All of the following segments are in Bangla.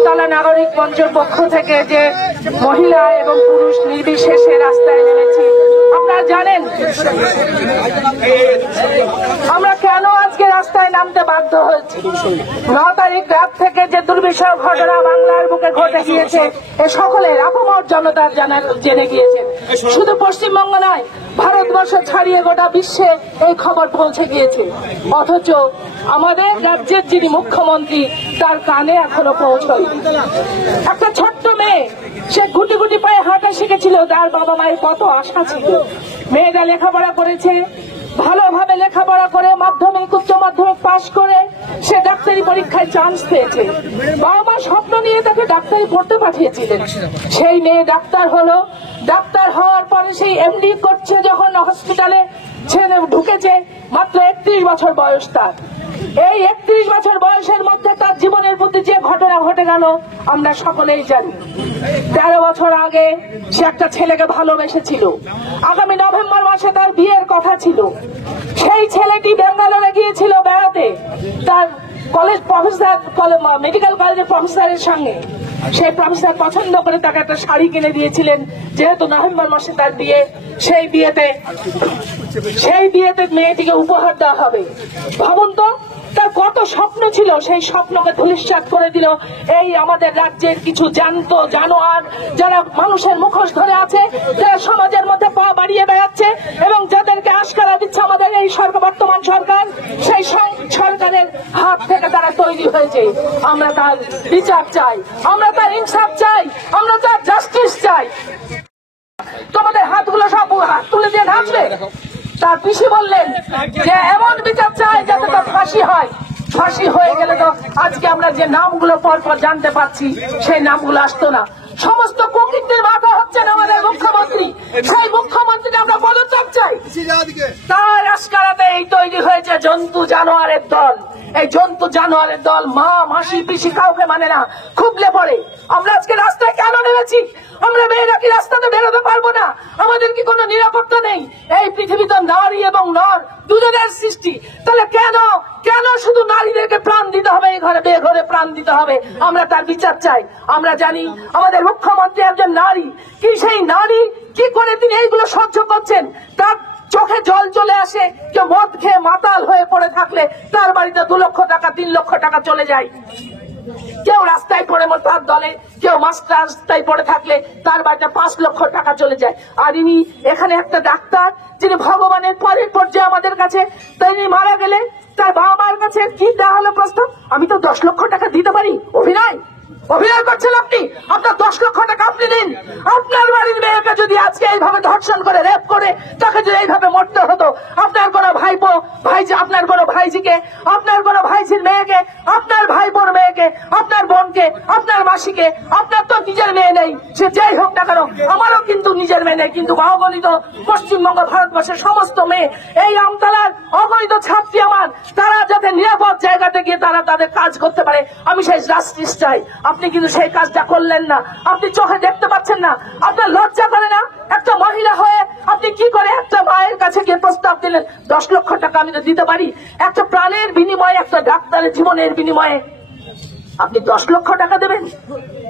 আমতলা নাগরিক মঞ্চের পক্ষ থেকে যে মহিলা এবং পুরুষ নির্বিশেষে রাস্তায় নেমেছি, আপনারা জানেন আমরা কেন আজকে রাস্তায় নামতে বাধ্য হয়েছি। 9 তারিখ রাত থেকে যে দুর্বিষহ ঘটনা বাংলার বুকে ঘটে গিয়েছে, এ সকলের আপামর জনতার জেনে গিয়েছেন। শুধু পশ্চিমবঙ্গ নয়, ভারতবর্ষ ছাড়িয়ে গোটা বিশ্বে এই খবর পৌঁছে গিয়েছে। অথচ আমাদের রাজ্যের যিনি মুখ্যমন্ত্রী, তার কানে এখনো পৌঁছয়। একটা ছোট্ট মেয়ে, সে গুটি গুটি পায়ে হাঁটা শিখেছিল, তার বাবা মায়ের কত আশা ছিল। মেয়েরা লেখাপড়া করেছে, ভালোভাবে লেখাপড়া করে মাধ্যমিক উচ্চ মাধ্যমিক পাশ করে সে ডাক্তারি পরীক্ষায় চান্স পেয়েছে। বাবা মা স্বপ্ন নিয়ে তাকে ডাক্তারি পড়তে পাঠিয়েছিলেন। সেই মেয়ে ডাক্তার হলো। ডাক্তার হওয়ার পরে সেই এমডি করছে, যখন হসপিটালে ছেলে ঢুকেছে, মাত্র 31 বছর বয়স তার। এই 31 বছর বয়সের মধ্যে তার জীবনের প্রতি যে ঘটনা ঘটে গেল আমরা সকলেই জানি। 13 বছর আগে সে একটা ছেলেকে ভালোবেসেছিল। আগামী নভেম্বর মাসে তার বিয়ের কথা ছিল। সেই ছেলেটি বেঙ্গালোরে গিয়েছিল বেড়াতে তার কলেজ প্রফেসর, মেডিকেল কলেজের প্রফেসরের সঙ্গে। সেই প্রফেসর পছন্দ করে তাকে একটা শাড়ি কিনে দিয়েছিলেন, যেহেতু নভেম্বর মাসে তার বিয়ে। সেই বিয়েতে মেয়েটিকে উপহার দেওয়া হবে। ভাবুন তো, তার কত স্বপ্ন ছিল, সেই স্বপ্নকে ধূলিসাৎ করে দিল এই আমাদের রাজ্যের কিছু জ্যান্ত জানোয়ার, যারা মানুষের মুখোশ ধরে আছে, যারা সমাজের মধ্যে পা বাড়িয়ে বেড়াচ্ছে এবং যাদেরকে আশকারা দিচ্ছে আমাদের এই বর্তমান সরকার। সেই সরকারের হাত থেকে তারা তৈরি হয়েছে। আমরা তার বিচার চাই, আমরা তার ইনসাফ চাই, আমরা তার জাস্টিস চাই। তোমাদের হাতগুলো সব হাত তুলে দিয়ে নাচবে। তার পিসি বললেন যে এমন বিচার চাই যাতে তার ফাঁসি হয়। ফাঁসি হয়ে গেলে তো আজকে আমরা যে নামগুলো পরপর জানতে পারছি, সেই নামগুলো আসতো না। সমস্ত কুকীর্তির মাথা হচ্ছেন আমাদের মুখ্যমন্ত্রী। সেই মুখ্যমন্ত্রীকে আমরা পদত্যাগ চাই। তার আশকারাতে এই তৈরি হয়েছে জন্তু জানোয়ারের দল। এই জন্তু জানোয়ারের দল মা মাসি পিসি কাউকে মানে না, খুবলে পড়ে। আমরা আজকে রাস্তায় কেন নেমেছি? আমরা মেয়েরা কি রাস্তাতে বেরোতে পারবো না? আমাদের কি কোনো নিরাপত্তা নেই? এই পৃথিবীতে নারী এবং নর দুজনের সৃষ্টি, তাহলে কেন শুধু নারীদেরকে প্রাণ দিতে হবে, এই ঘরে বেঘরে প্রাণ দিতে হবে? আমরা তার বিচার চাই। আমরা জানি আমাদের মুখ্যমন্ত্রী একজন নারী। কি সেই নারী কি করে তিনি এইগুলো সহ্য করছেন? তার চোখে জল চলে আসে। কেউ মদ খেয়ে মাতাল হয়ে পড়ে থাকলে তার বাড়িতে 2 লক্ষ টাকা 3 লক্ষ টাকা চলে যায়। কেউ রাস্তায় পড়ে তার দলে, কেউ রাস্তায় পড়ে থাকলে তার বাড়িতে 5 লক্ষ টাকা চলে যায়। আর ইনি এখানে একটা ডাক্তার, যিনি ভগবানের পরের পর্যায়ে আমাদের কাছে। তিনি মারা গেলে তার বাবা মার কাছে কি দেওয়া হলো প্রস্তাব? আমি তো 10 লক্ষ টাকা দিতে পারি। অভিনয় করছেন আপনি। আপনার 10 লক্ষ টাকা আপনি দিন। আপনার বাড়ির মেয়েকে যদি আজকে এইভাবে ধর্ষণ করে রেপ করে তাকে যদি এইভাবে মরতে হতো, আপনার কোনো ভাইপো ভাইজি, আপনার কোনো ভাইজিকে, আপনার কোনো ভাইজির মেয়েকে, আপনার ভাইপোর মেয়েকে, আপনার বোনকে, আপনার মাসিকে, আপনার তো নিজের মেয়ে নেই, সে যাই হোক না কেন। আমারও কিন্তু নিজের মেয়ে নেই, কিন্তু অগণিত পশ্চিমবঙ্গ ভারতবর্ষের সমস্ত মেয়ে, এই আমতলার অগণিত ছাত্রী আমার, তারা যাতে নিরাপদ জায়গাতে গিয়ে তারা তাদের কাজ করতে পারে, আমি সেই জাস্টিস চাই। আপনি কিন্তু সেই কাজটা করলেন না। আপনি চোখে দেখতে পাচ্ছেন না। আপনার লজ্জা করে না? একটা মহিলা হয়ে আপনি কি করে একটা মায়ের কাছে গিয়ে প্রস্তাব দিলেন 10 লক্ষ টাকা আমি তো দিতে পারি? একটা প্রাণের বিনিময়ে, একটা ডাক্তারের জীবনের বিনিময়ে আপনি 10 লক্ষ টাকা দেবেন?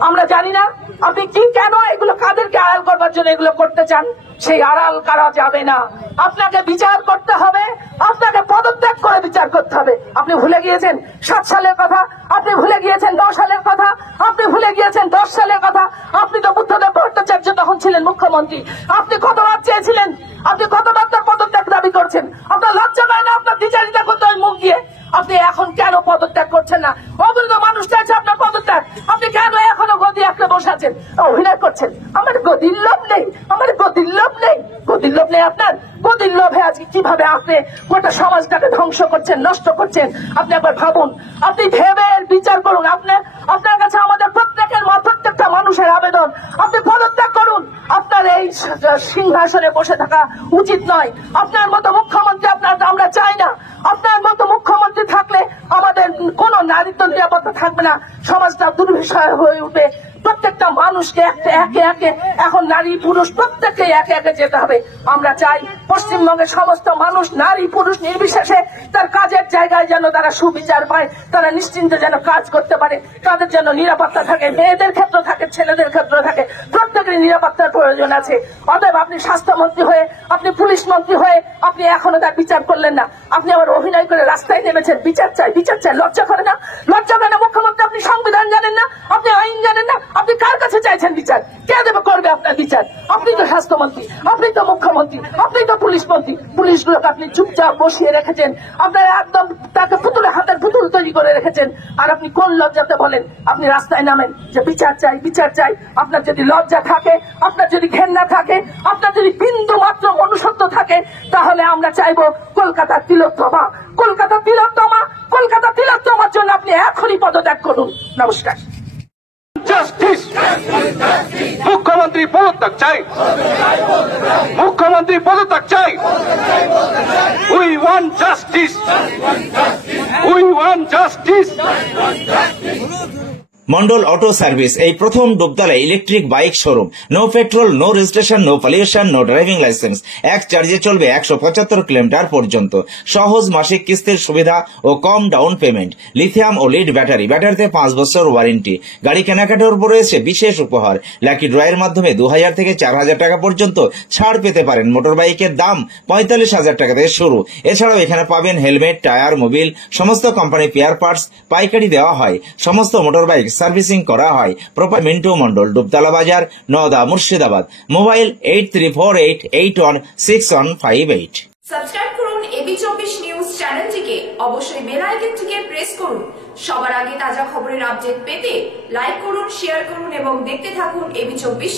আমরা জানি না আপনি কেন এগুলো, কাদেরকে আড়াল করবার জন্য এগুলো করতে চান। সেই আড়াল করা যাবে না। আপনাকে বিচার করতে হবে, আপনাকে পদত্যাগ করে বিচার করতে হবে। আপনি ভুলে গিয়েছেন 7 সালের কথা, আপনি ভুলে গিয়েছেন 9 সালের কথা, আপনি ভুলে গিয়েছেন 10 সালের কথা। আপনি তো বুদ্ধদেব ভট্টাচার্য তখন ছিলেন মুখ্যমন্ত্রী। আপনি কতবার চেয়েছিলেন, আপনি কতবার তার পদত্যাগ দাবি করছেন? আপনার লজ্জা হয় না আপনার বিচারিতা করতে হয় মুখ দিয়ে? আপনি এখন কেন পদত্যাগ করছেন না? অবৈধ মানুষ চাইছে আপনার পদত্যাগ, আপনি কেন এখনো গদি আঁকড়ে বসে আছেন, অভিনয় করছেন? আমার গদির লোভ নেই, আমার গদির লোভ নেই, গদির লোভ নেই আপনার। গদির লোভে আজকে কিভাবে আপনি গোটা সমাজটাকে ধ্বংস করছেন, নষ্ট করছেন। আপনি একবার ভাবুন, আপনি ভেবে বিচার করুন। আপনার কাছে আমাদের প্রত্যেকটা মানুষের আবেদন, আপনি পদত্যাগ করুন। আপনার এই সিংহাসনে বসে থাকা উচিত নয়। আপনার মতো মুখ্যমন্ত্রী আমরা চাই না। আপনার মতো মুখ্যমন্ত্রী থাকলে আমাদের কোন নারীত্ব নিরাপত্তা থাকবে না, সমাজটা দুর্বিষয় হয়ে উঠবে। প্রত্যেকটা মানুষকে একে একে এখন নারী পুরুষ প্রত্যেককে একে একে যেতে হবে। আমরা চাই পশ্চিমবঙ্গের সমস্ত মানুষ নারী পুরুষ নির্বিশেষে তার কাজের জায়গায় যেন তারা সুবিচার পায়, তারা নিশ্চিন্তে যেন কাজ করতে পারে, তাদের জন্য নিরাপত্তা থাকে, মেয়েদের ক্ষেত্রে থাকে, ছেলেদের ক্ষেত্রে থাকে, প্রত্যেকেরই নিরাপত্তার প্রয়োজন আছে। অতএব আপনি স্বাস্থ্যমন্ত্রী হয়ে, আপনি পুলিশ মন্ত্রী হয়ে আপনি এখনো তার বিচার করলেন না। আপনি আবার অভিনয় করে রাস্তায় নেমেছেন, বিচার চাই বিচার চাই। লজ্জা করে না? লজ্জা করে না মুখ্যমন্ত্রী? আপনি সংবিধান জানেন না, আপনি আইন জানেন না, আপনি কার কাছে চাইছেন বিচার? কে দেবে করবে আপনার বিচার? আপনি তো স্বাস্থ্যমন্ত্রী, আপনি তো মুখ্যমন্ত্রী, আপনি তো পুলিশ মন্ত্রী। পুলিশগুলোকে আপনি চুপচাপ বসিয়ে রেখেছেন, আপনারা একদম তাকে পুতুলের হাতের পুতুল তৈরি করে রেখেছেন। আর আপনি কোন লজ্জাতে বলেন আপনি রাস্তায় নামেন যে বিচার চাই বিচার চাই? আপনার যদি লজ্জা থাকে, আপনার যদি ঘেন্না থাকে, আপনার যদি বিন্দু মাত্র মনুষ্যত্ব থাকে, তাহলে আমরা চাইবো কলকাতার তিলোত্তমা, কলকাতার তিলোত্তমা, কলকাতার তিলোত্তমার জন্য আপনি এখনই পদত্যাগ করুন। নমস্কার। জাস্টিস, মুখ্যমন্ত্রী পদত্যাগ চাই, মুখ্যমন্ত্রী পদত্যাগ চাই। We want justice, we want justice. Mondal auto service এই প্রথম ডুবতলায় electric bike showroom. No petrol, no registration, no pollution, no driving license. এক চার্জে চলবে 175 কিলোমিটার পর্যন্ত। সহজ মাসিক কিস্তির সুবিধা ও কম ডাউন পেমেন্ট। লিথিয়াম ও লিড ব্যাটারি, ব্যাটারিতে 5 বছর ওয়ারেন্টি। গাড়ি কেনাকাটার উপর রয়েছে বিশেষ উপহার। লাকি ড্রয়ের মাধ্যমে 2000 থেকে 4000 টাকা পর্যন্ত ছাড় পেতে পারেন। মোটর বাইকের দাম 45,000 টাকা থেকে শুরু। এছাড়াও এখানে পাবেন হেলমেট, টায়ার, মোবিল, সমস্ত কোম্পানি পেয়ার পার্টস পাইকারি দেওয়া হয়। সমস্ত মোটর বাইক সার্ভিসিং করা হয়। প্রপার মিন্টু মন্ডল, ডুবতলা বাজার, নওদা, মুর্শিদাবাদ। মোবাইল 8348816158। সাবস্ক্রাইব করুন এবি24 নিউজ চ্যানেলটিকে, অবশ্যই বেল আইকনটিকে প্রেস করুন। সবার আগে তাজা খবরের আপডেট পেতে লাইক করুন, শেয়ার করুন এবং দেখতে থাকুন এবি24।